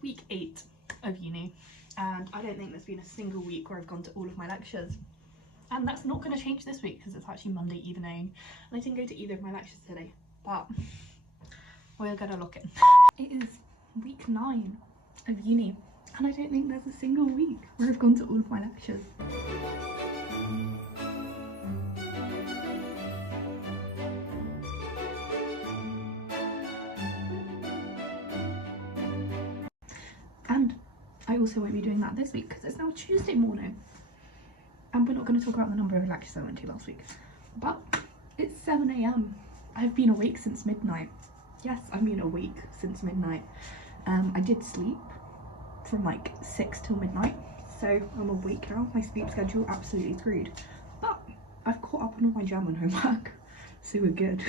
it's week 8 of uni, and I don't think there's been a single week where I've gone to all of my lectures. And that's not going to change this week because it's actually Monday evening and I didn't go to either of my lectures today, but we're gonna look in. It is week 9 of uni and I don't think there's a single week where I've gone to all of my lectures. And I also won't be doing that this week because it's now Tuesday morning. And we're not going to talk about the number of lectures I went to last week. But it's 7 AM. I've been awake since midnight. Yes, I've been awake since midnight. I did sleep from like 6 till midnight. So I'm awake now. My sleep schedule absolutely screwed. But I've caught up on all my German homework. So we're good.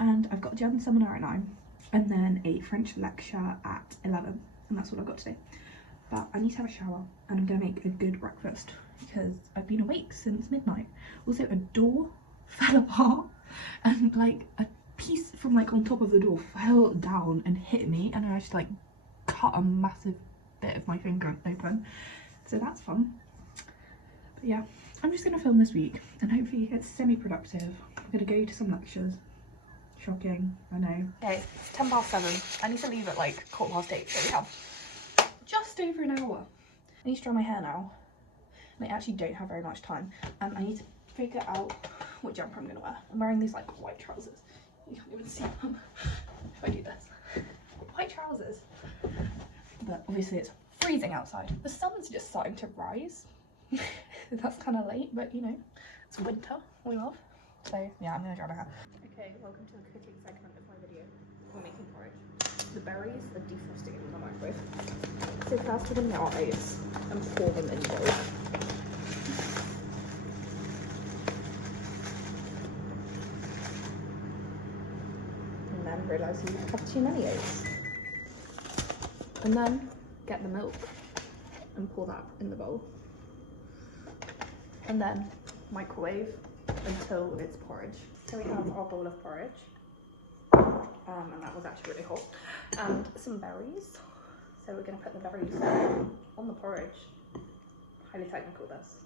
And I've got a German seminar at 9. And then a French lecture at 11. And that's what I've got today. But I need to have a shower and I'm going to make a good breakfast because I've been awake since midnight. Also, a door fell apart and like a piece from like on top of the door fell down and hit me and I just like cut a massive bit of my finger open. So that's fun. But yeah, I'm just going to film this week and hopefully it's semi-productive. I'm going to go to some lectures. Shocking, I know. Okay, it's 7:10. I need to leave at like 8:15, so we have just over an hour. I need to dry my hair now. And I actually don't have very much time. I need to figure out what jumper I'm gonna wear. I'm wearing these like white trousers. You can't even see them if I do this. White trousers. But obviously it's freezing outside. The sun's just starting to rise. That's kind of late, but you know, it's winter, we love. So yeah, I'm gonna dry my hair. Okay, welcome to the cooking segment of my video. We're making porridge. The berries are defrosting in the microwave. So first we're going to get our oats and pour them in the bowl. And then realise you have too many oats. And then get the milk and pour that in the bowl. And then microwave until it's porridge. So we have our bowl of porridge. And that was actually really hot. And some berries. So we're going to put the berries on the porridge. Highly technical this.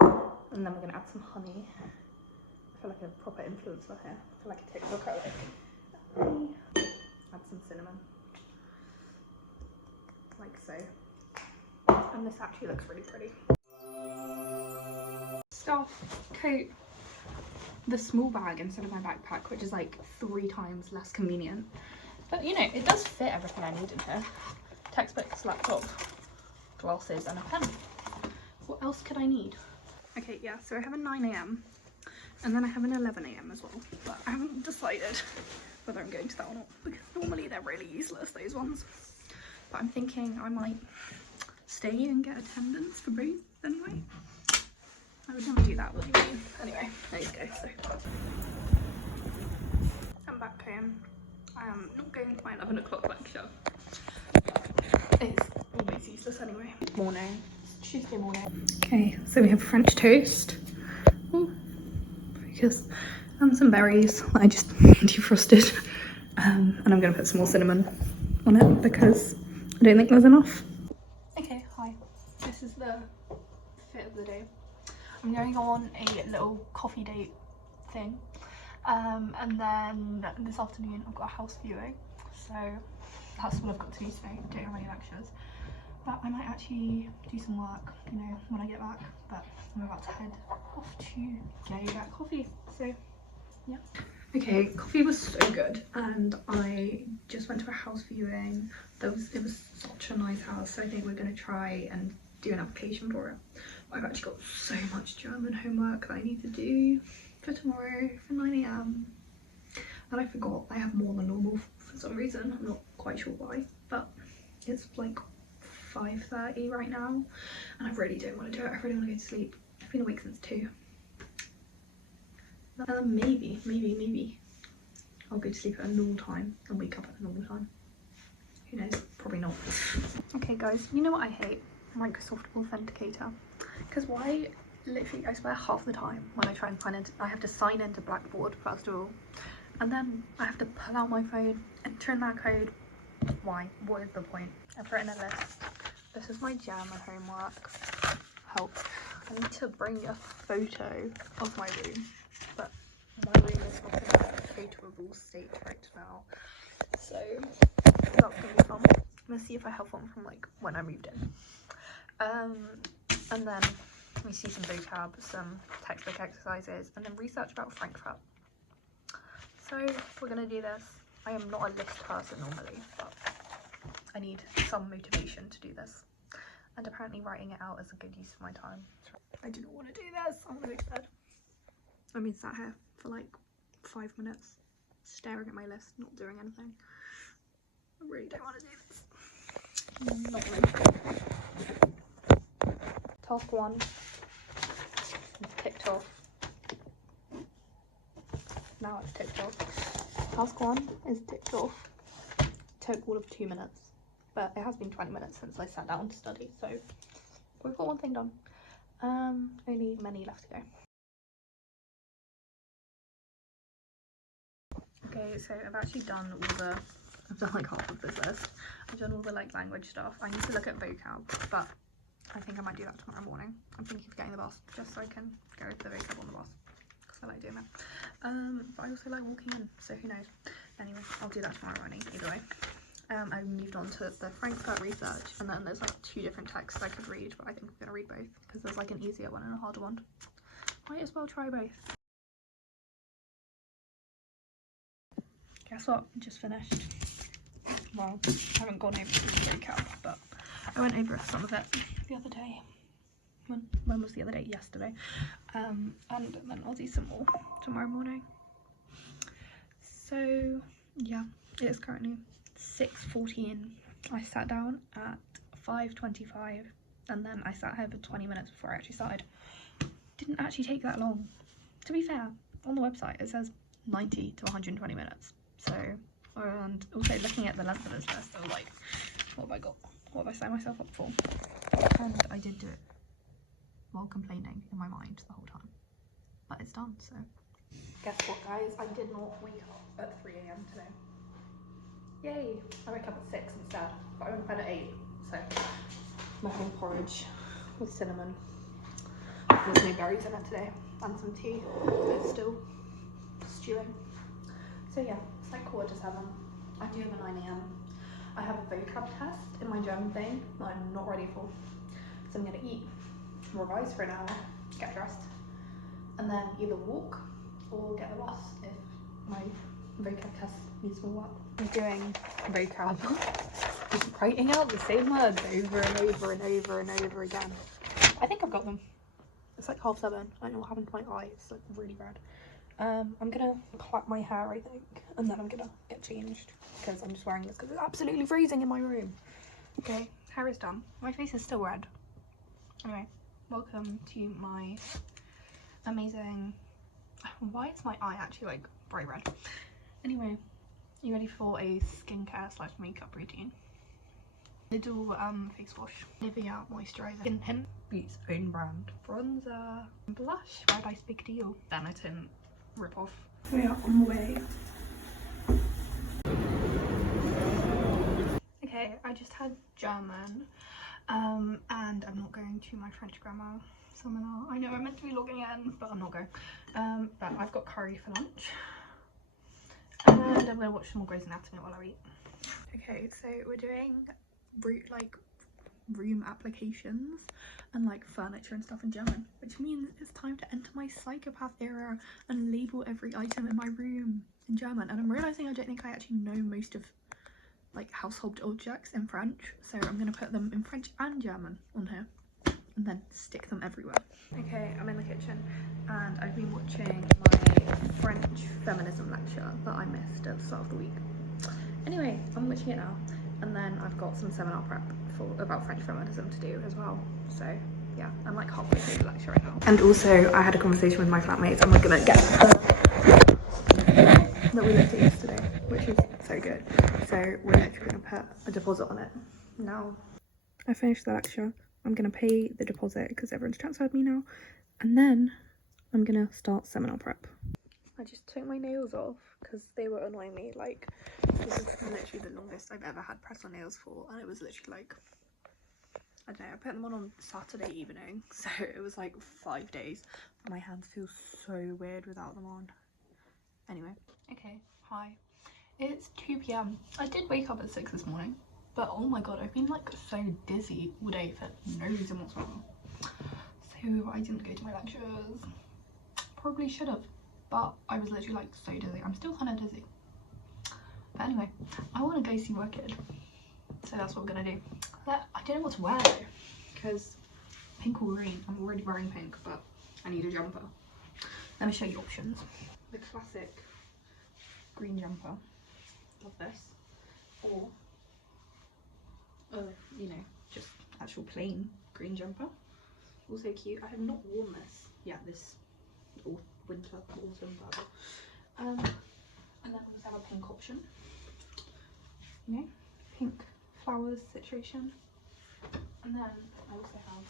And then we're going to add some honey. I feel like a proper influencer here. I feel like a TikToker. Honey. Add some cinnamon. Like so. And this actually looks really pretty. Stuff, coat, the small bag instead of my backpack, which is like 3 times less convenient. But you know, it does fit everything I need in here. Textbooks, laptop, glasses and a pen. What else could I need? Okay, yeah, so I have a 9 AM and then I have an 11 AM as well, but I haven't decided whether I'm going to that or not because normally they're really useless, those ones. But I'm thinking I might stay and get attendance for both anyway. I would never do that, would you? Anyway, there you go. So I'm back home. I am not going to my 11 o'clock lecture. It's always useless anyway. Morning. It's Tuesday morning. Okay, so we have French toast. Ooh, focus. And some berries that I just defrosted. And I'm going to put some more cinnamon on it because I don't think there's enough. Okay, hi. This is the fit of the day. I'm going on a little coffee date thing. And then this afternoon I've got a house viewing. So that's what I've got to do today. I don't have any lectures. But I might actually do some work, you know, when I get back. But I'm about to head off to go get coffee. So yeah. Okay, coffee was so good and I just went to a house viewing. It was such a nice house, so I think we're going to try and do an application for it. I've actually got so much German homework that I need to do for tomorrow for 9 AM. And I forgot I have more than normal for some reason. I'm not quite sure why, but it's like 5:30 right now and I really don't want to do it. I really want to go to sleep. I've been awake since 2. Maybe I'll go to sleep at a normal time and wake up at a normal time. Who knows? Probably not. Okay guys, you know what I hate? Microsoft Authenticator. Because why, literally I swear half the time when I try and sign in, I have to sign into Blackboard first of all. And then I have to pull out my phone, enter in that code, Why? What is the point? I've written a list. This is my German homework. Help. I need to bring a photo of my room, but my room is not in a photoable state right now. So that's gonna be fun. Let's see if I have one from like when I moved in. And then we see some vocab, some textbook exercises, and then research about Frankfurt. So we're gonna do this. I am not a list person normally, but I need some motivation to do this. And apparently writing it out is a good use of my time. I do not want to do this. I want to go to bed. I've been sat here for like 5 minutes, staring at my list, not doing anything. I really don't want to do this. Not really. Task 1 is ticked off. Now it's ticked off. Task 1 is ticked off. It took all of 2 minutes, but it has been 20 minutes since I sat down to study, so we've got one thing done. Only many left to go. Okay, so I've actually done all the, I've done like half of this list. I've done all the like language stuff. I need to look at vocab, but I think I might do that tomorrow morning. I'm thinking of getting the bus just so I can go with the vocab on the bus, because I like doing that. But I also like walking in, so who knows. Anyway, I'll do that tomorrow morning, either way. I moved on to the Frankfurt research, and then there's like 2 different texts I could read, but I think I'm going to read both, because there's like an easier one and a harder one. Might as well try both. Guess what? Just finished. Well, I haven't gone over the vocab, but I went over some of it the other day. When was the other day? Yesterday. And then I'll do some more tomorrow morning. So yeah, it is currently 6:14. I sat down at 5:25, and then I sat here for 20 minutes before I actually started. Didn't actually take that long. To be fair, on the website it says 90 to 120 minutes. So, and also looking at the length of this list, I was like, what have I got? What have I signed myself up for? And I did do it while complaining in my mind the whole time. But it's done, so. Guess what, guys? I did not wake up at 3 AM today. Yay! I woke up at 6 instead, but I went to bed at 8, so my home porridge with cinnamon. There's no berries in it today, and some tea. It's still stewing. So yeah, it's like 6:45. I do have a 9 AM. I have a vocab test in my German thing that I'm not ready for. So I'm gonna eat, revise for an hour, get dressed, and then either walk or get the bus if my vocab test needs more work. I'm doing vocab, just writing out the same words over and over and over and over again. I think I've got them. It's like 7:30. I don't know what happened to my eye, it's like really red. I'm gonna clap my hair, I think, and then I'm gonna get changed because I'm just wearing this because it's absolutely freezing in my room. Okay, hair is done. My face is still red. Anyway, welcome to my amazing, why is my eye actually like bright red? Anyway, you ready for a skincare / makeup routine? Little face wash, Nivea moisturizer, Skin Hint, Beats own brand bronzer, blush, Red Ice Big Deal, Benetton rip-off. We are on the way. Okay, I just had German, and I'm not going to my French grammar seminar. I know I'm meant to be logging in, but I'm not going. But I've got curry for lunch, and I'm gonna watch some more Grey's Anatomy while I eat. Okay, so we're doing room applications and like furniture and stuff in German, which means it's time to enter my psychopath era and label every item in my room in German. And I'm realizing I don't think I actually know most of like household objects in French, so I'm gonna put them in French and German on here and then stick them everywhere. Okay, I'm in the kitchen and I've been watching my French feminism lecture that I missed at the start of the week. Anyway, I'm watching it now, and then I've got some seminar prep about French feminism to do as well. So yeah, I'm like halfway through the lecture right now. And also I had a conversation with my flatmates and we're gonna get that we looked at yesterday, which is so good. So we're actually gonna put a deposit on it now. I finished the lecture. I'm gonna pay the deposit because everyone's transferred me now, and then I'm gonna start seminar prep. I just took my nails off because they were annoying me. Like, this is literally the longest I've ever had press on nails for, and it was literally like, I don't know, I put them on Saturday evening, so it was like 5 days. But my hands feel so weird without them on. Anyway, okay, hi. It's 2 p.m. I did wake up at 6 this morning, but oh my god, I've been like so dizzy all day for no reason whatsoever. So I didn't go to my lectures. Probably should have, but I was literally like so dizzy. I'm still kind of dizzy. But anyway, I want to go see Wicked, so that's what we're gonna do. But I don't know what to wear though, because pink or green. I'm already wearing pink, but I need a jumper. Let me show you options. The classic green jumper. Love this. Or you know, just actual plain green jumper. Also cute. I have not worn this yet this winter, autumn, whatever. And then we also have a pink option. You know, pink flowers situation. And then I also have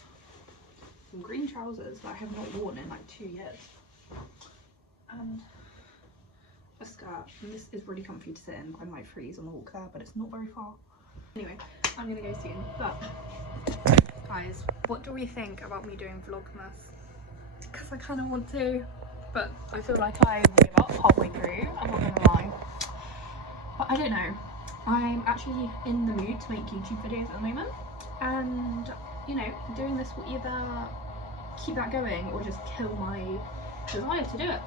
some green trousers that I have not worn in like 2 years. And a skirt. And this is really comfy to sit in. I might freeze on the walk there, but it's not very far. Anyway, I'm gonna go soon. But guys, what do we think about me doing Vlogmas? Because I kind of want to, but I feel like I give up halfway through. I'm not gonna lie. But I don't know. I'm actually in the mood to make YouTube videos at the moment, and you know, doing this will either keep that going or just kill my desire to do it.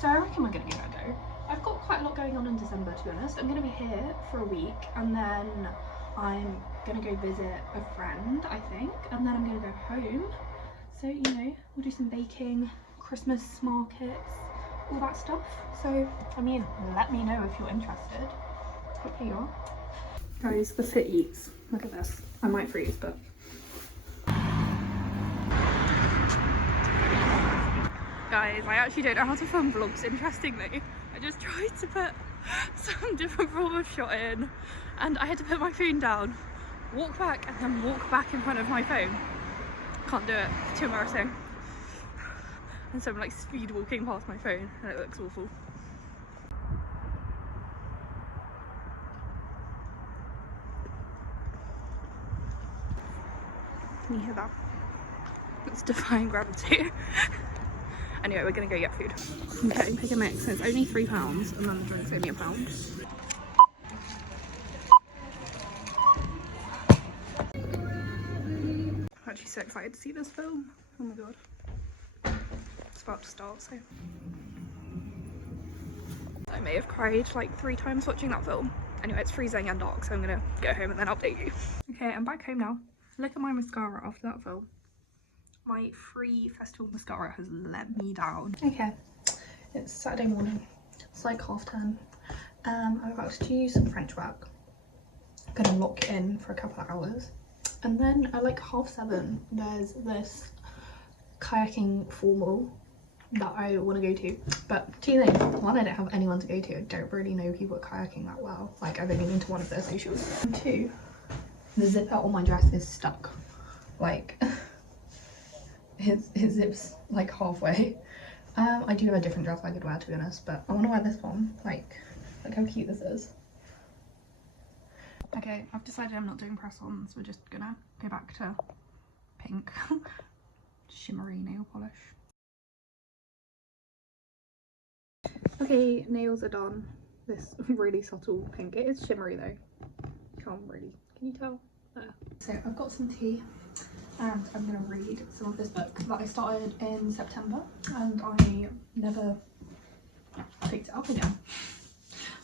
So I reckon we're gonna give it a go. I've got quite a lot going on in December, to be honest. I'm gonna be here for a week, and then I'm gonna go visit a friend, I think, and then I'm gonna go home. So, you know, we'll do some baking, Christmas markets, all that stuff. So, I mean, let me know if you're interested. Hopefully you are. Guys, the Fit Eats. Look at this. I might freeze, but... Guys, I actually don't know how to film vlogs, interestingly. I just tried to put some different form of shot in, and I had to put my phone down, walk back, and then walk back in front of my phone. Can't do it, it's too embarrassing. And so I'm like speed walking past my phone, and it looks awful. Can you hear that? It's defying gravity. Anyway, we're gonna go get food. Okay, pick a mix. So it's only £3, and then the drink's only £1. I'm actually so excited to see this film. Oh my god. It's about to start, so. I may have cried like 3 times watching that film. Anyway, it's freezing and dark, so I'm gonna go home and then update you. Okay, I'm back home now. Look at my mascara after that film. My free festival mascara has let me down. Okay, it's Saturday morning. It's like 10:30. I'm about to do some French work. I'm gonna lock in for a couple of hours. And then at like 7:30, there's this kayaking formal that I want to go to. But 2 things. One, I don't have anyone to go to. I don't really know people at kayaking that well. Like, I've only been to one of their socials. And 2, the zipper on my dress is stuck. Like, it zips like halfway. I do have a different dress I could wear, to be honest, but I want to wear this one. Like, look how cute this is. Okay, I've decided I'm not doing press-ons. We're just gonna go back to pink shimmery nail polish. Okay, nails are done. This really subtle pink. It is shimmery though. Can't really, can you tell? There. So I've got some tea, and I'm gonna read some of this book that I started in September, and I never picked it up again.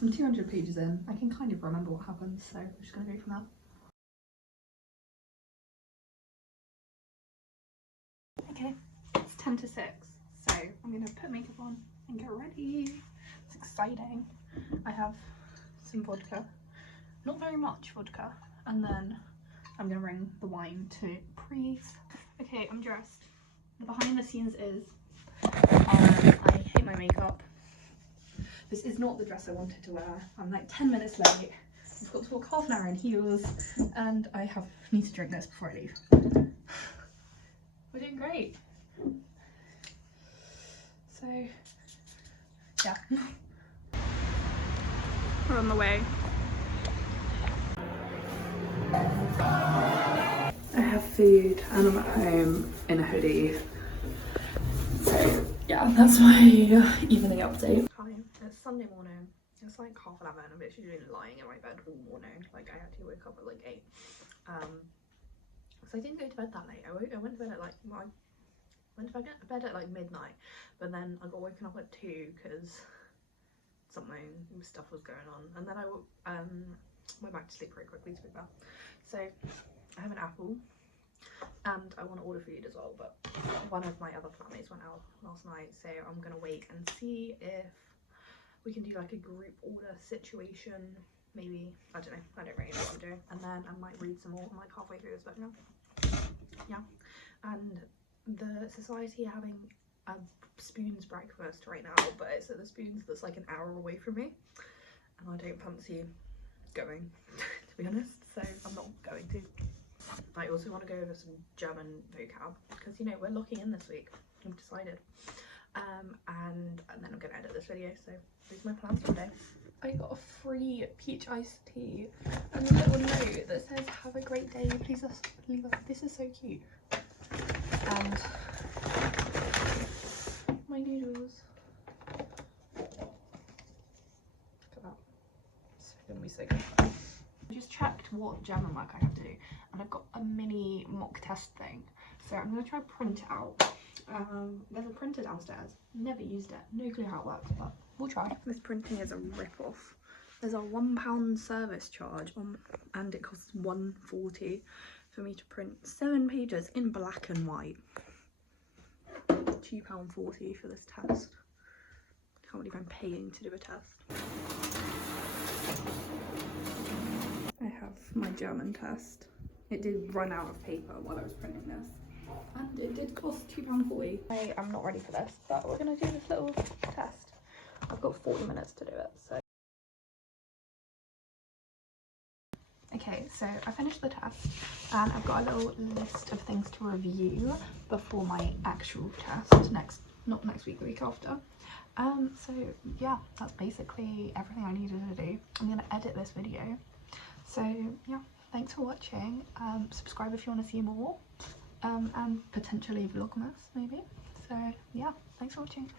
I'm 200 pages in. I can kind of remember what happens, so I'm just gonna go from there. Okay, it's 10 to 6, so I'm gonna put makeup on and get ready. It's exciting. I have some vodka, not very much vodka, and then I'm gonna bring the wine to Priest. Okay, I'm dressed. The behind the scenes is I hate my makeup. This is not the dress I wanted to wear. I'm like 10 minutes late. I've got to walk half an hour in heels, and I need to drink this before I leave. We're doing great. So yeah. We're on the way. I have food and I'm at home in a hoodie. So yeah, that's my evening update. Hi, it's Sunday morning. It's like 11:30. I'm literally lying in my bed all morning. Like I actually woke up at like 8. So I didn't go to bed that late. I went to bed at like bed at like midnight, but then I got woken up at 2 because stuff was going on, and then I went back to sleep very quickly, to be fair. So I have an apple and I want to order food as well, but one of my other flatmates went out last night, so I'm gonna wait and see if we can do like a group order situation. Maybe, I don't know, I don't really know what I'm doing. And then I might read some more. I'm like halfway through this book now. Yeah, and the society are having a Spoons breakfast right now, but it's at the Spoons that's like an hour away from me, and I don't fancy going to be honest, so I'm not going to. I also want to go over some German vocab because, you know, we're locking in this week, I've decided. And then I'm going to edit this video, so these are my plans for today. I got a free peach iced tea and a little note that says, "Have a great day, please leave us." This is so cute. And my noodles. Look at that. It's gonna be so good. I just checked what German work I have to do, and I've got a mini mock test thing, so I'm going to try and print it out. There's a printer downstairs, never used it, no clue how it works, but we'll try. This printing is a rip-off. There's a £1 service charge and it costs £1.40 for me to print 7 pages in black and white. £2.40 for this test. Can't believe I'm paying to do a test. I have my German test. It did run out of paper while I was printing this, and it did cost £2.40. I am not ready for this, but we're going to do this little test. I've got 40 minutes to do it, so. Okay, so I finished the test and I've got a little list of things to review before my actual test not next week, the week after. So yeah, that's basically everything I needed to do. I'm going to edit this video. So yeah, thanks for watching. Subscribe if you want to see more, and potentially Vlogmas maybe. So yeah, thanks for watching.